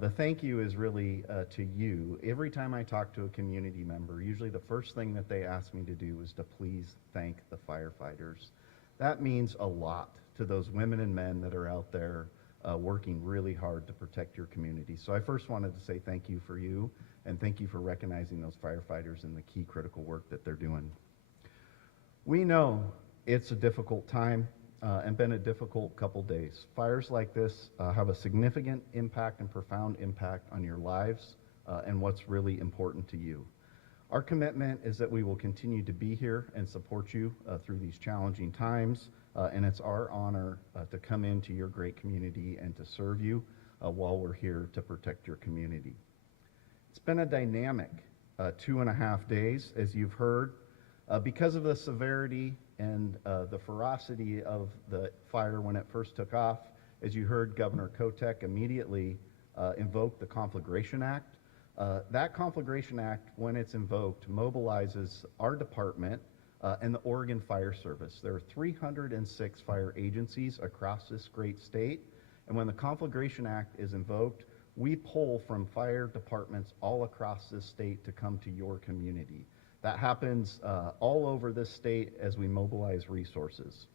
the thank you is really to you. Every time I talk to a community member, usually the first thing that they ask me to do is to please thank the firefighters. That means a lot to those women and men that are out there working really hard to protect your community. So I first wanted to say thank you for you, and thank you for recognizing those firefighters and the key critical work that they're doing. We know it's a difficult time and been a difficult couple days. Fires like this have a significant impact and profound impact on your lives and what's really important to you. Our commitment is that we will continue to be here and support you through these challenging times, and it's our honor to come into your great community and to serve you while we're here to protect your community. It's been a dynamic 2.5 days, as you've heard, because of the severity and the ferocity of the fire when it first took off. As you heard, Governor Kotek immediately invoked the Conflagration Act. That Conflagration Act, when it's invoked, mobilizes our department and the Oregon Fire Service. There are 306 fire agencies across this great state, and when the Conflagration Act is invoked, we pull from fire departments all across this state to come to your community. That happens all over this state as we mobilize resources.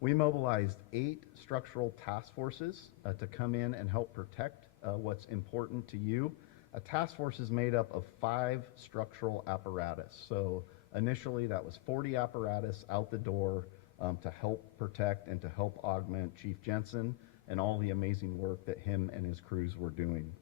We mobilized 8 structural task forces to come in and help protect what's important to you. A task force is made up of 5 structural apparatus. So initially that was 40 apparatus out the door to help protect and to help augment Chief Jensen and all the amazing work that him and his crews were doing.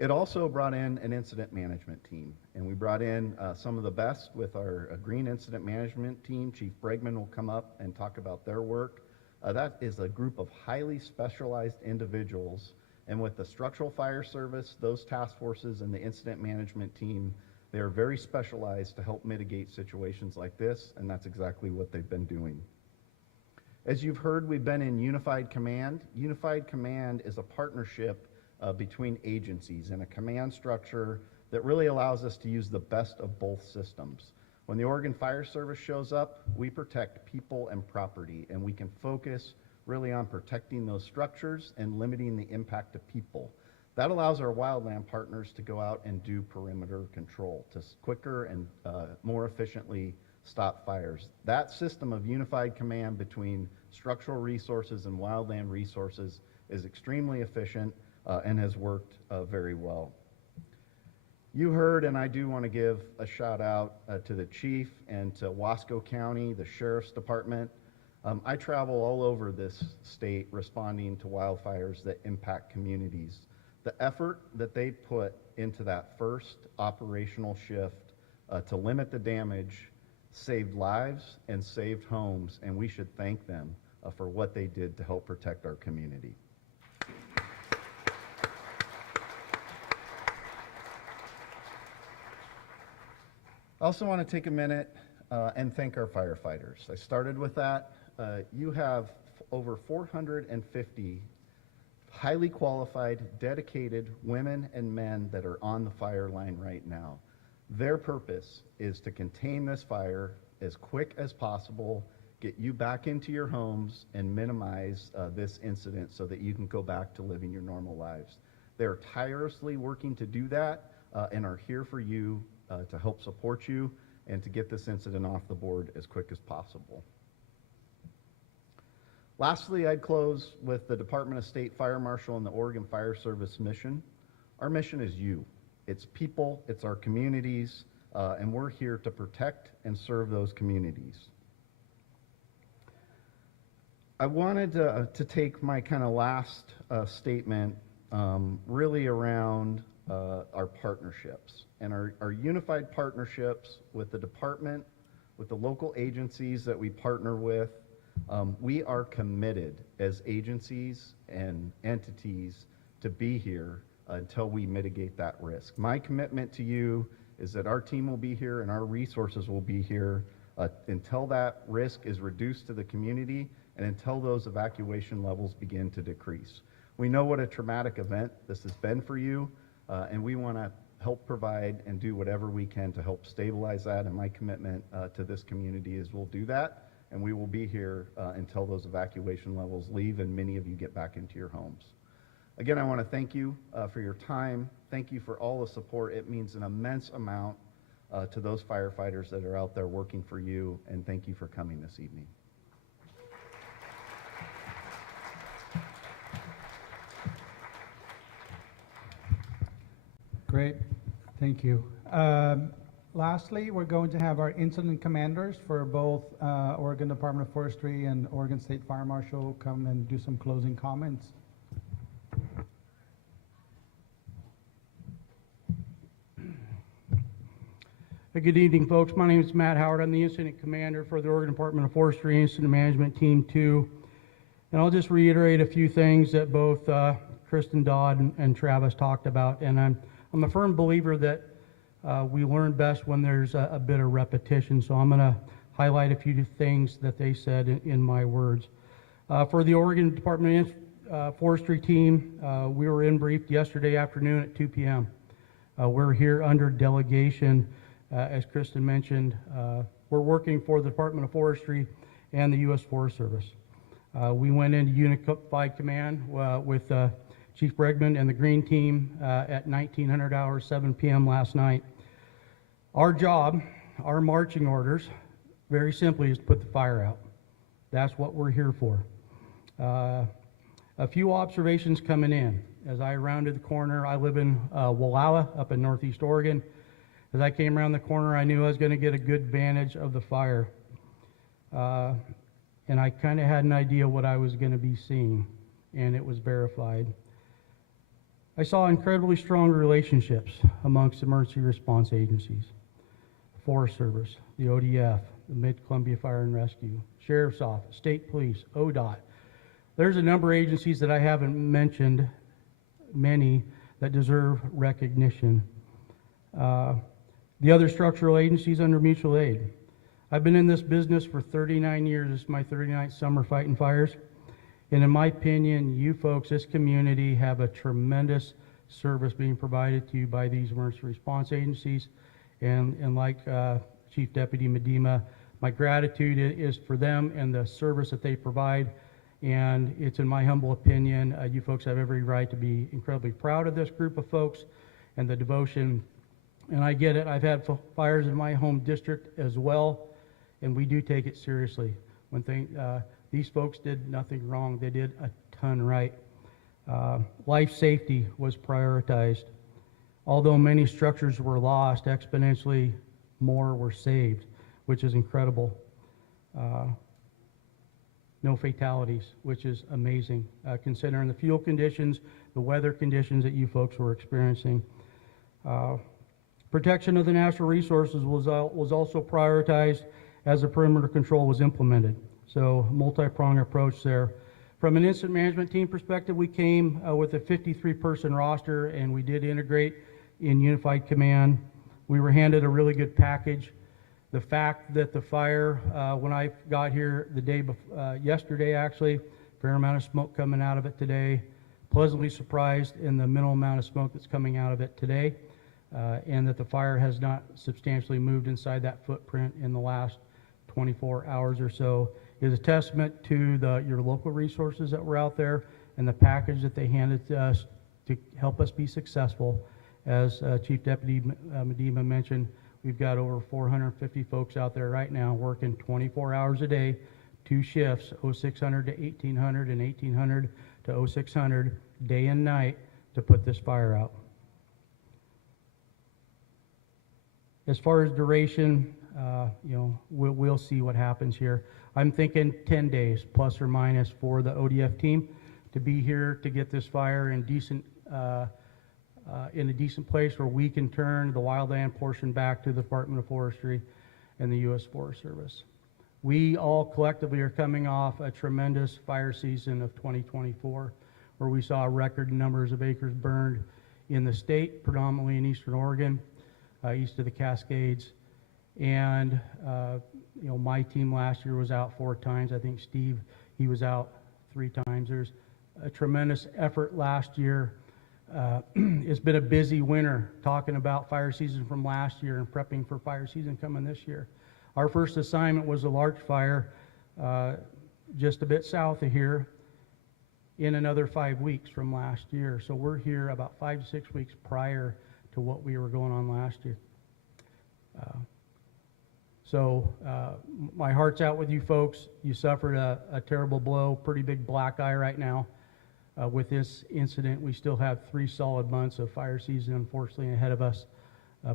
It also brought in an incident management team, and we brought in some of the best with our green incident management team. Chief Bregman will come up and talk about their work. That is a group of highly specialized individuals, and with the structural fire service, those task forces, and the incident management team, they are very specialized to help mitigate situations like this, and that's exactly what they've been doing. As you've heard, we've been in Unified Command. Unified Command is a partnership between agencies and a command structure that really allows us to use the best of both systems. When the Oregon Fire Service shows up, we protect people and property, and we can focus really on protecting those structures and limiting the impact to people. That allows our wildland partners to go out and do perimeter control to quicker and more efficiently stop fires. That system of unified command between structural resources and wildland resources is extremely efficient and has worked very well. You heard, and I do want to give a shout out to the chief and to Wasco County, the Sheriff's Department. I travel all over this state responding to wildfires that impact communities. The effort that they put into that first operational shift to limit the damage saved lives and saved homes, and we should thank them for what they did to help protect our community. I also want to take a minute and thank our firefighters. I started with that. You have over 450 highly qualified, dedicated women and men that are on the fire line right now. Their purpose is to contain this fire as quick as possible, get you back into your homes, and minimize this incident so that you can go back to living your normal lives. They're tirelessly working to do that and are here for you to help support you and to get this incident off the board as quick as possible. Lastly, I'd close with the Department of State Fire Marshal and the Oregon Fire Service mission. Our mission is you. It's people, it's our communities, and we're here to protect and serve those communities. I wanted to take my kind of last statement really around our partnerships and our unified partnerships with the department, with the local agencies that we partner with. We are committed as agencies and entities to be here until we mitigate that risk. My commitment to you is that our team will be here and our resources will be here until that risk is reduced to the community and until those evacuation levels begin to decrease. We know what a traumatic event this has been for you, and we want to help provide and do whatever we can to help stabilize that, and my commitment to this community is we'll do that, and we will be here until those evacuation levels leave and many of you get back into your homes. Again, I want to thank you for your time. Thank you for all the support. It means an immense amount to those firefighters that are out there working for you, and thank you for coming this evening. Great, thank you. Lastly, we're going to have our incident commanders for both Oregon Department of Forestry and Oregon State Fire Marshal come and do some closing comments. Good evening, folks. My name is Matt Howard. I'm the Incident Commander for the Oregon Department of Forestry Incident Management Team 2. And I'll just reiterate a few things that both Kristen Dodd and Travis talked about. And I'm a firm believer that we learn best when there's a bit of repetition. So I'm going to highlight a few things that they said in my words. For the Oregon Department of Forestry team, we were in briefed yesterday afternoon at 2 p.m. We're here under delegation. As Kristen mentioned, we're working for the Department of Forestry and the U.S. Forest Service. We went into Unified Command with Chief Bregman and the Green Team at 1900 hours, 7 p.m. last night. Our job, our marching orders, very simply is to put the fire out. That's what we're here for. A few observations coming in. As I rounded the corner, I live in Wallowa up in Northeast Oregon. As I came around the corner, I knew I was going to get a good vantage of the fire. And I kind of had an idea what I was going to be seeing, and it was verified. I saw incredibly strong relationships amongst emergency response agencies, Forest Service, the ODF, the Mid-Columbia Fire and Rescue, Sheriff's Office, State Police, ODOT. There's a number of agencies that I haven't mentioned, many that deserve recognition. The other structural agencies under mutual aid. I've been in this business for 39 years. This is my 39th summer fighting fires. And in my opinion, you folks, this community, have a tremendous service being provided to you by these emergency response agencies. And like Chief Deputy Medema, my gratitude is for them and the service that they provide. And it's in my humble opinion, you folks have every right to be incredibly proud of this group of folks and the devotion. And I get it, I've had fires in my home district as well, and we do take it seriously. These folks did nothing wrong, they did a ton right. Life safety was prioritized. Although many structures were lost, exponentially more were saved, which is incredible. No fatalities, which is amazing, considering the fuel conditions, the weather conditions that you folks were experiencing. Protection of the natural resources was also prioritized as the perimeter control was implemented. So multi-pronged approach there. From an incident management team perspective, we came with a 53-person roster, and we did integrate in unified command. We were handed a really good package. The fact that the fire, when I got here the day yesterday actually, fair amount of smoke coming out of it today. Pleasantly surprised in the minimal amount of smoke that's coming out of it today, and that the fire has not substantially moved inside that footprint in the last 24 hours or so. Is a testament to your local resources that were out there and the package that they handed to us to help us be successful. As Chief Deputy Medema mentioned, we've got over 450 folks out there right now working 24 hours a day, 2 shifts, 0600 to 1800 and 1800 to 0600, day and night, to put this fire out. As far as duration, we'll see what happens here. I'm thinking 10 days plus or minus for the ODF team to be here to get this fire in a decent place where we can turn the wildland portion back to the Department of Forestry and the U.S. Forest Service. We all collectively are coming off a tremendous fire season of 2024, where we saw record numbers of acres burned in the state, predominantly in eastern Oregon, east of the Cascades. And my team last year was out 4 times. I think Steve, he was out 3 times. There's a tremendous effort last year. It's been a busy winter talking about fire season from last year and prepping for fire season coming this year. Our first assignment was a large fire just a bit south of here in another 5 weeks from last year. So we're here about 5 to 6 weeks prior to what we were going on last year. My heart's out with you folks. You suffered a terrible blow, pretty big black eye right now. With this incident, we still have 3 solid months of fire season, unfortunately, ahead of us.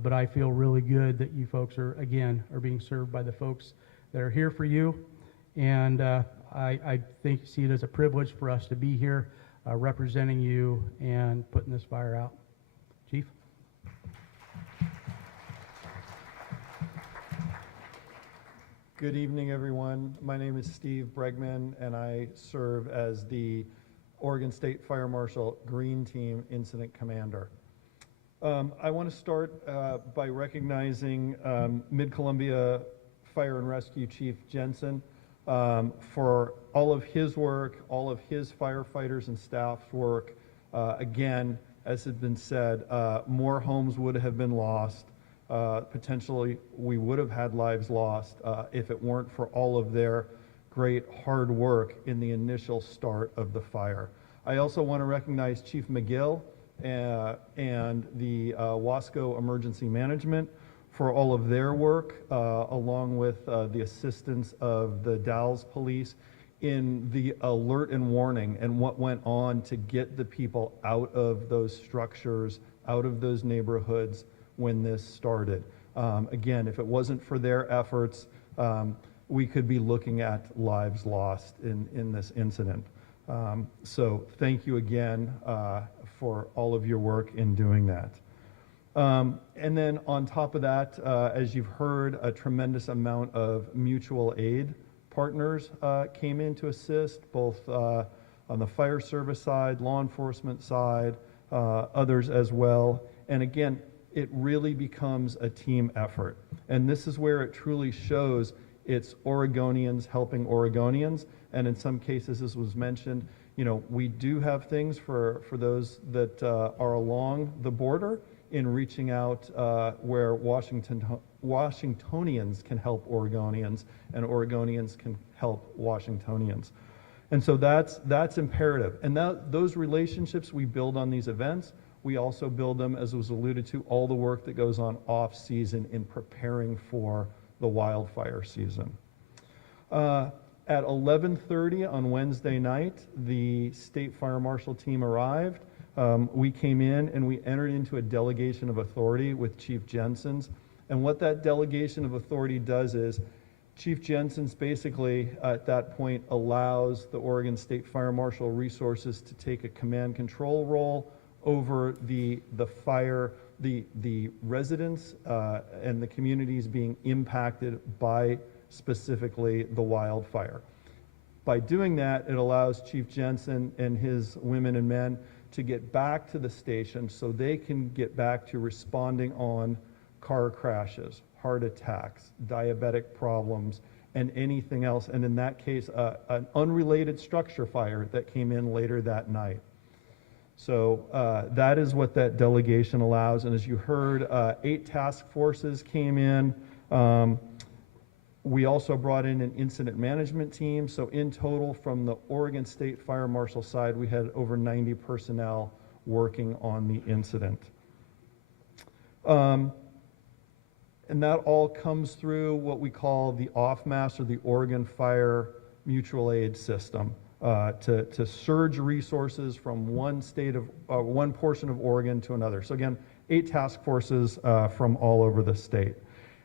But I feel really good that you folks are being served by the folks that are here for you. And I see it as a privilege for us to be here representing you and putting this fire out. Chief? Good evening, everyone. My name is Steve Bregman, and I serve as the Oregon State Fire Marshal Green Team Incident Commander. I want to start by recognizing Mid-Columbia Fire and Rescue Chief Jensen for all of his work, all of his firefighters and staff's work. Again, as has been said, more homes would have been lost. Potentially, we would have had lives lost if it weren't for all of their great hard work in the initial start of the fire. I also want to recognize Chief McGill and the Wasco Emergency Management for all of their work, along with the assistance of the Dalles Police in the alert and warning and what went on to get the people out of those structures, out of those neighborhoods when this started. Again, if it wasn't for their efforts, we could be looking at lives lost in this incident. So thank you again for all of your work in doing that. And then on top of that, as you've heard, a tremendous amount of mutual aid partners came in to assist, both on the fire service side, law enforcement side, others as well. And again, it really becomes a team effort. And this is where it truly shows it's Oregonians helping Oregonians. And in some cases, as was mentioned, you know, we do have things for those that are along the border in reaching out where Washingtonians can help Oregonians and Oregonians can help Washingtonians. And so that's imperative. And those relationships we build on these events, we also build them, as was alluded to, all the work that goes on off-season in preparing for the wildfire season. At 11:30 on Wednesday night, the state fire marshal team arrived. We came in and we entered into a delegation of authority with Chief Jensen's. And what that delegation of authority does is Chief Jensen's basically at that point allows the Oregon State Fire Marshal resources to take a command control role over the fire, the residents and the communities being impacted by specifically the wildfire. By doing that, it allows Chief Jensen and his women and men to get back to the station so they can get back to responding on car crashes, heart attacks, diabetic problems, and anything else. And in that case, an unrelated structure fire that came in later that night. So that is what that delegation allows. And as you heard, 8 task forces came in. We also brought in an incident management team. So in total, from the Oregon State Fire Marshal side, we had over 90 personnel working on the incident. And that all comes through what we call the OFMAS, or the Oregon Fire Mutual Aid System, to surge resources from one portion of Oregon to another. So again, 8 task forces from all over the state.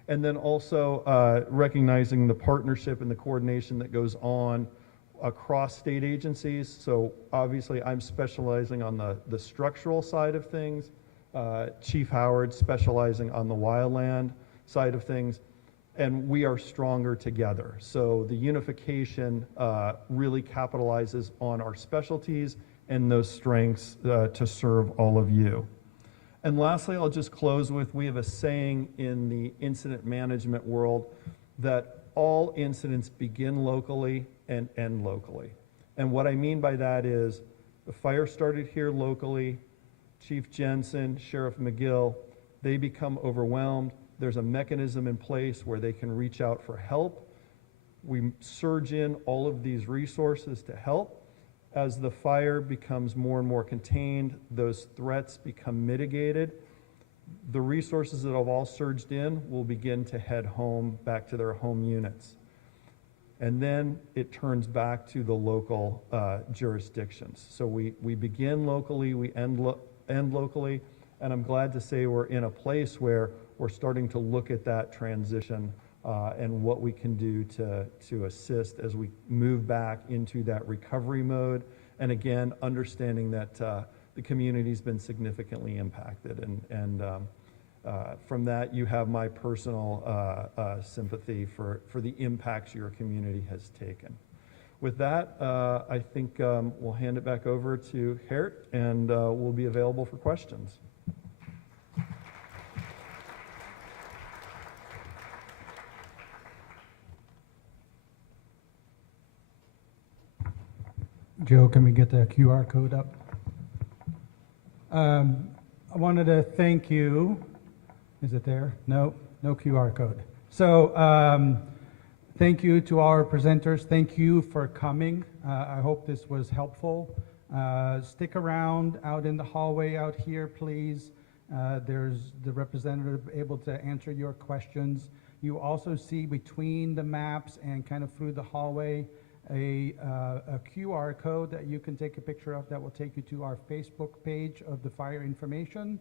And then also recognizing the partnership and the coordination that goes on across state agencies. So obviously I'm specializing on the structural side of things, Chief Howard specializing on the wildland side of things, and we are stronger together. So the unification really capitalizes on our specialties and those strengths to serve all of you. And lastly, I'll just close with, we have a saying in the incident management world that all incidents begin locally and end locally. And what I mean by that is the fire started here locally, Chief Jensen, Sheriff McGill, they become overwhelmed. There's a mechanism in place where they can reach out for help. We surge in all of these resources to help. As the fire becomes more and more contained, those threats become mitigated. The resources that have all surged in will begin to head home, back to their home units. And then it turns back to the local jurisdictions. So we begin locally, we end locally, and I'm glad to say we're in a place where we're starting to look at that transition and what we can do to assist as we move back into that recovery mode. And again, understanding that the community's been significantly impacted. And from that, you have my personal sympathy for the impacts your community has taken. With that, I think we'll hand it back over to Hert, and we'll be available for questions. Joe, can we get the QR code up? I wanted to thank you. Is it there? No QR code. So thank you to our presenters. Thank you for coming. I hope this was helpful. Stick around out in the hallway out here, please. There's the representative able to answer your questions. You also see between the maps and kind of through the hallway a QR code that you can take a picture of that will take you to our Facebook page of the fire information.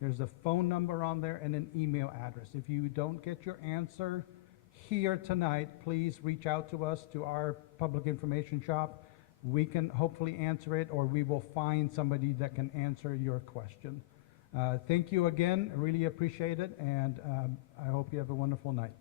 There's a phone number on there and an email address. If you don't get your answer here tonight, please reach out to us, to our public information shop, we can hopefully answer it, or we will find somebody that can answer your question. Thank you again. I really appreciate it, and I hope you have a wonderful night.